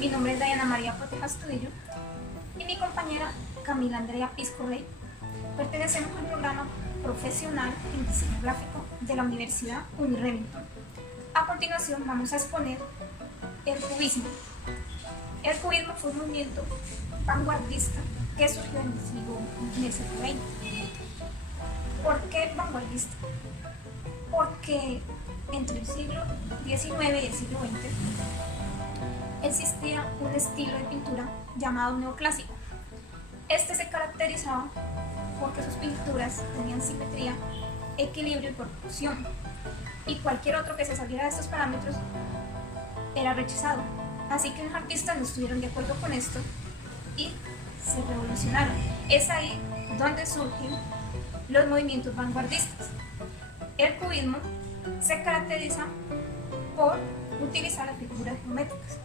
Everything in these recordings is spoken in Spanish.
Mi nombre es Diana María Poteja Astudillo y mi compañera Camila Andrea Piscorrey. Pertenecemos al programa profesional en diseño gráfico de la Universidad Uniremington. A continuación vamos a exponer el cubismo. El cubismo fue un movimiento vanguardista que surgió en el siglo XX. ¿Por qué vanguardista? Porque entre el siglo XIX y el siglo XX existía un estilo de pintura llamado neoclásico. Este se caracterizaba porque sus pinturas tenían simetría, equilibrio y proporción, y cualquier otro que se saliera de estos parámetros era rechazado. Así que los artistas no estuvieron de acuerdo con esto y se revolucionaron. Es ahí donde surgen los movimientos vanguardistas. El cubismo se caracteriza por utilizar las figuras geométricas.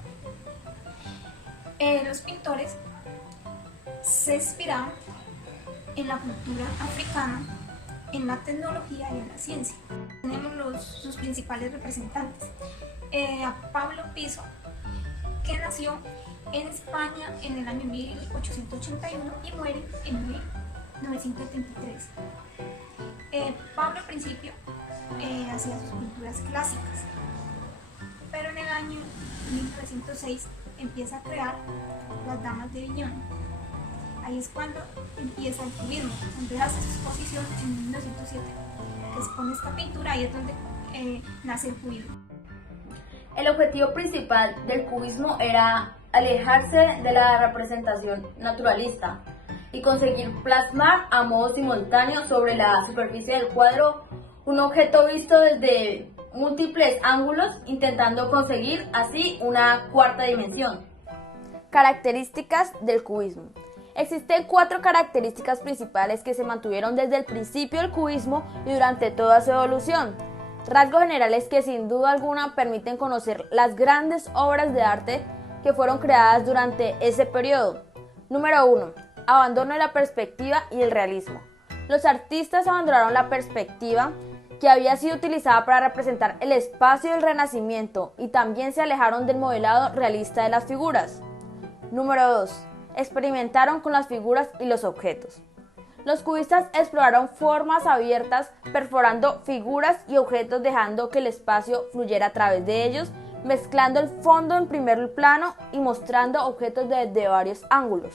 Los pintores se inspiraban en la cultura africana, en la tecnología y en la ciencia. Tenemos sus principales representantes. A Pablo Piso, que nació en España en el año 1881 y muere en 1973. Pablo al principio hacía sus pinturas clásicas, pero en el año 1906 empieza a crear las damas de Aviñón. Ahí es cuando empieza el cubismo, donde hace su exposición en 1907, que expone esta pintura, y es donde nace el cubismo. El objetivo principal del cubismo era alejarse de la representación naturalista y conseguir plasmar a modo simultáneo sobre la superficie del cuadro un objeto visto desde múltiples ángulos, intentando conseguir así una cuarta dimensión. Características del cubismo. Existen 4 características principales que se mantuvieron desde el principio del cubismo y durante toda su evolución. Rasgos generales que sin duda alguna permiten conocer las grandes obras de arte que fueron creadas durante ese periodo. Número 1. Abandono de la perspectiva y el realismo. Los artistas abandonaron la perspectiva que había sido utilizada para representar el espacio del Renacimiento y también se alejaron del modelado realista de las figuras. Número 2. Experimentaron con las figuras y los objetos. Los cubistas exploraron formas abiertas, perforando figuras y objetos, dejando que el espacio fluyera a través de ellos, mezclando el fondo en primer plano y mostrando objetos desde varios ángulos.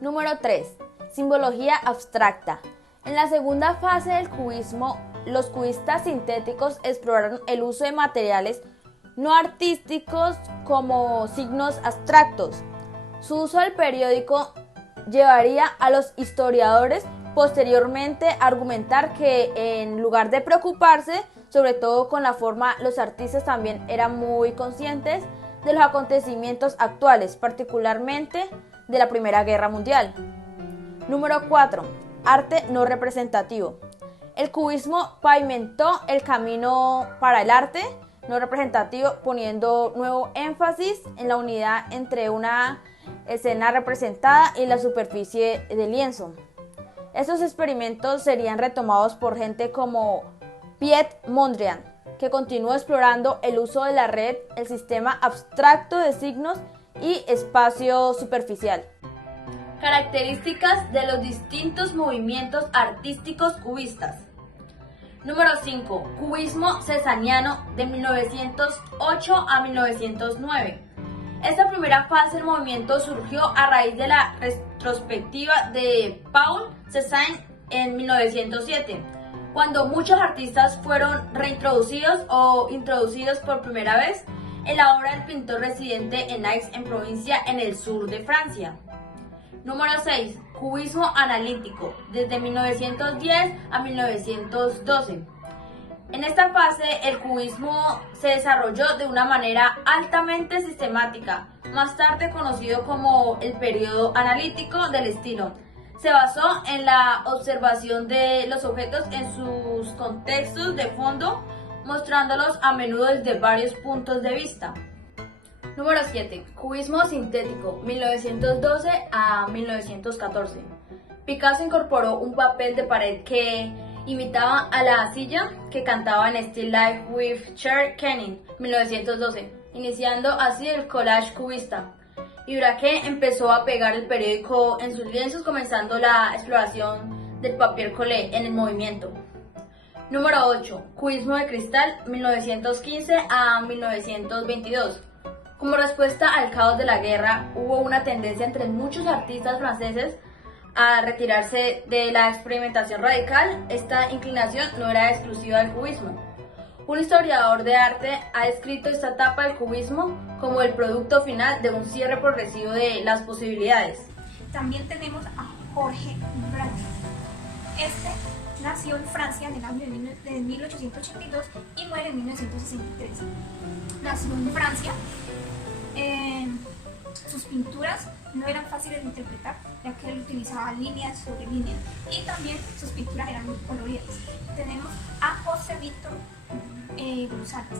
Número 3. Simbología abstracta. En la segunda fase del cubismo, los cubistas sintéticos exploraron el uso de materiales no artísticos como signos abstractos. Su uso del periódico llevaría a los historiadores posteriormente a argumentar que en lugar de preocuparse sobre todo con la forma, los artistas también eran muy conscientes de los acontecimientos actuales, particularmente de la Primera Guerra Mundial. Número 4. Arte no representativo. El cubismo pavimentó el camino para el arte no representativo, poniendo nuevo énfasis en la unidad entre una escena representada y la superficie del lienzo. Estos experimentos serían retomados por gente como Piet Mondrian, que continuó explorando el uso de la red, el sistema abstracto de signos y espacio superficial. Características de los distintos movimientos artísticos cubistas. Número 5. Cubismo cesariano de 1908 a 1909. Esta primera fase del movimiento surgió a raíz de la retrospectiva de Paul Cézanne en 1907, cuando muchos artistas fueron reintroducidos o introducidos por primera vez en la obra del pintor residente en Aix, en provincia en el sur de Francia. Número 6. Cubismo analítico, desde 1910 a 1912. En esta fase, el cubismo se desarrolló de una manera altamente sistemática, más tarde conocido como el periodo analítico del estilo. Se basó en la observación de los objetos en sus contextos de fondo, mostrándolos a menudo desde varios puntos de vista. Número 7. Cubismo sintético, 1912 a 1914. Picasso incorporó un papel de pared que imitaba a la silla que cantaba en Still Life with Cher Kenning, 1912, iniciando así el collage cubista. y Braque empezó a pegar el periódico en sus lienzos, comenzando la exploración del papier collé en el movimiento. Número 8. Cubismo de cristal, 1915 a 1922. Como respuesta al caos de la guerra, hubo una tendencia entre muchos artistas franceses a retirarse de la experimentación radical. Esta inclinación no era exclusiva del cubismo. Un historiador de arte ha descrito esta etapa del cubismo como el producto final de un cierre progresivo de las posibilidades. También tenemos a Georges Braque. Este nació en Francia en el año de 1882 y muere en 1963. Nació en Francia. Sus pinturas no eran fáciles de interpretar, ya que él utilizaba líneas sobre líneas, y también sus pinturas eran muy coloridas. Tenemos a José Víctor González,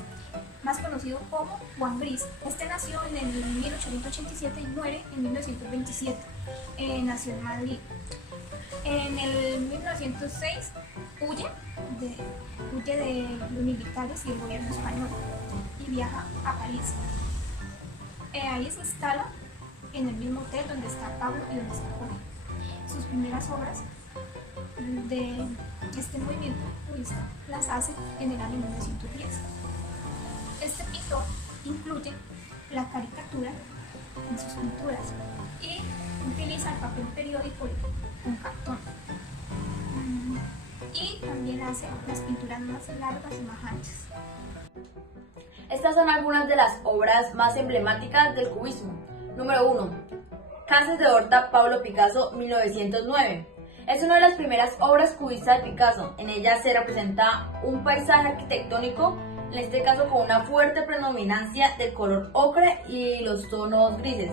más conocido como Juan Gris. Este nació en el 1887 y muere en 1927. Nació en Madrid. En el 1906 huye de los militares y el gobierno español y viaja a París. Ahí se instala en el mismo hotel donde está Pablo y donde está Jorge. Sus primeras obras de este movimiento cubista las hace en el año 1910. Este pintor incluye la caricatura en sus pinturas y utiliza el papel periódico con cartón. Y también hace las pinturas más largas y más anchas. Estas son algunas de las obras más emblemáticas del cubismo. Número 1. Cases de Horta, Pablo Picasso, 1909. Es una de las primeras obras cubistas de Picasso. En ella se representa un paisaje arquitectónico, en este caso con una fuerte predominancia del color ocre y los tonos grises.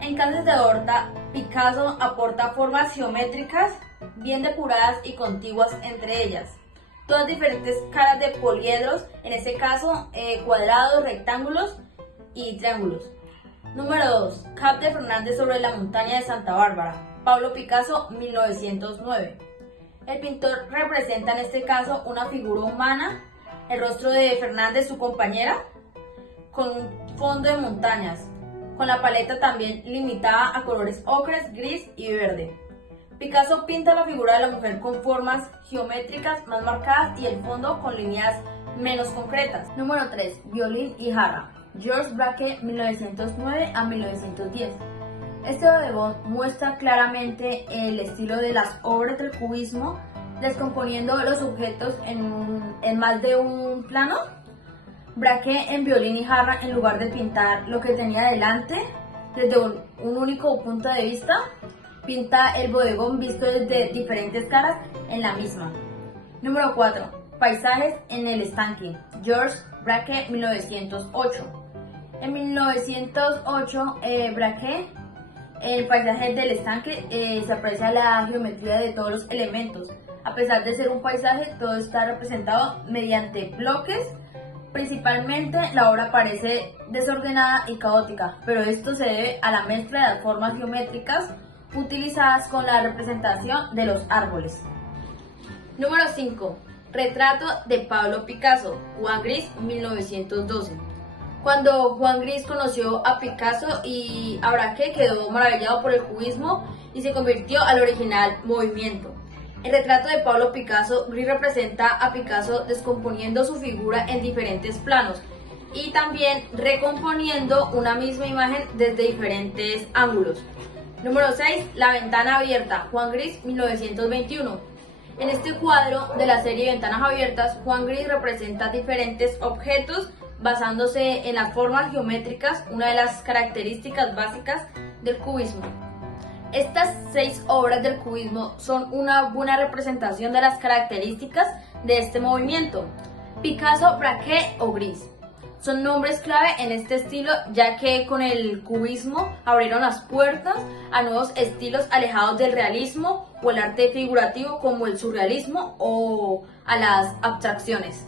En Cases de Horta, Picasso aporta formas geométricas bien depuradas y contiguas entre ellas. Todas diferentes caras de poliedros, en este caso cuadrados, rectángulos y triángulos. Número 2. Cap de Fernández sobre la montaña de Santa Bárbara, Pablo Picasso, 1909. El pintor representa en este caso una figura humana, el rostro de Fernández, su compañera, con un fondo de montañas, con la paleta también limitada a colores ocres, gris y verde. Picasso pinta la figura de la mujer con formas geométricas más marcadas y el fondo con líneas menos concretas. Número 3. Violín y jarra, Georges Braque, 1909 a 1910. Este bodegón muestra claramente el estilo de las obras del cubismo, descomponiendo los objetos en más de un plano. Braque en violín y jarra, en lugar de pintar lo que tenía delante desde un único punto de vista, pinta el bodegón visto desde diferentes caras en la misma. Número 4. Paisajes en el estanque, Georges Braque, 1908. En 1908, Braque, el paisaje del estanque, se aprecia la geometría de todos los elementos. A pesar de ser un paisaje, todo está representado mediante bloques. Principalmente, la obra parece desordenada y caótica, pero esto se debe a la mezcla de las formas geométricas utilizadas con la representación de los árboles. Número 5. Retrato de Pablo Picasso, Juan Gris, 1912. Cuando Juan Gris conoció a Picasso y a Braque, quedó maravillado por el cubismo y se convirtió al original movimiento. El retrato de Pablo Picasso, Gris representa a Picasso descomponiendo su figura en diferentes planos y también recomponiendo una misma imagen desde diferentes ángulos. Número 6. La ventana abierta, Juan Gris, 1921. En este cuadro de la serie Ventanas Abiertas, Juan Gris representa diferentes objetos basándose en las formas geométricas, una de las características básicas del cubismo. Estas 6 obras del cubismo son una buena representación de las características de este movimiento. Picasso, Braque o Gris son nombres clave en este estilo, ya que con el cubismo abrieron las puertas a nuevos estilos alejados del realismo o el arte figurativo como el surrealismo o a las abstracciones.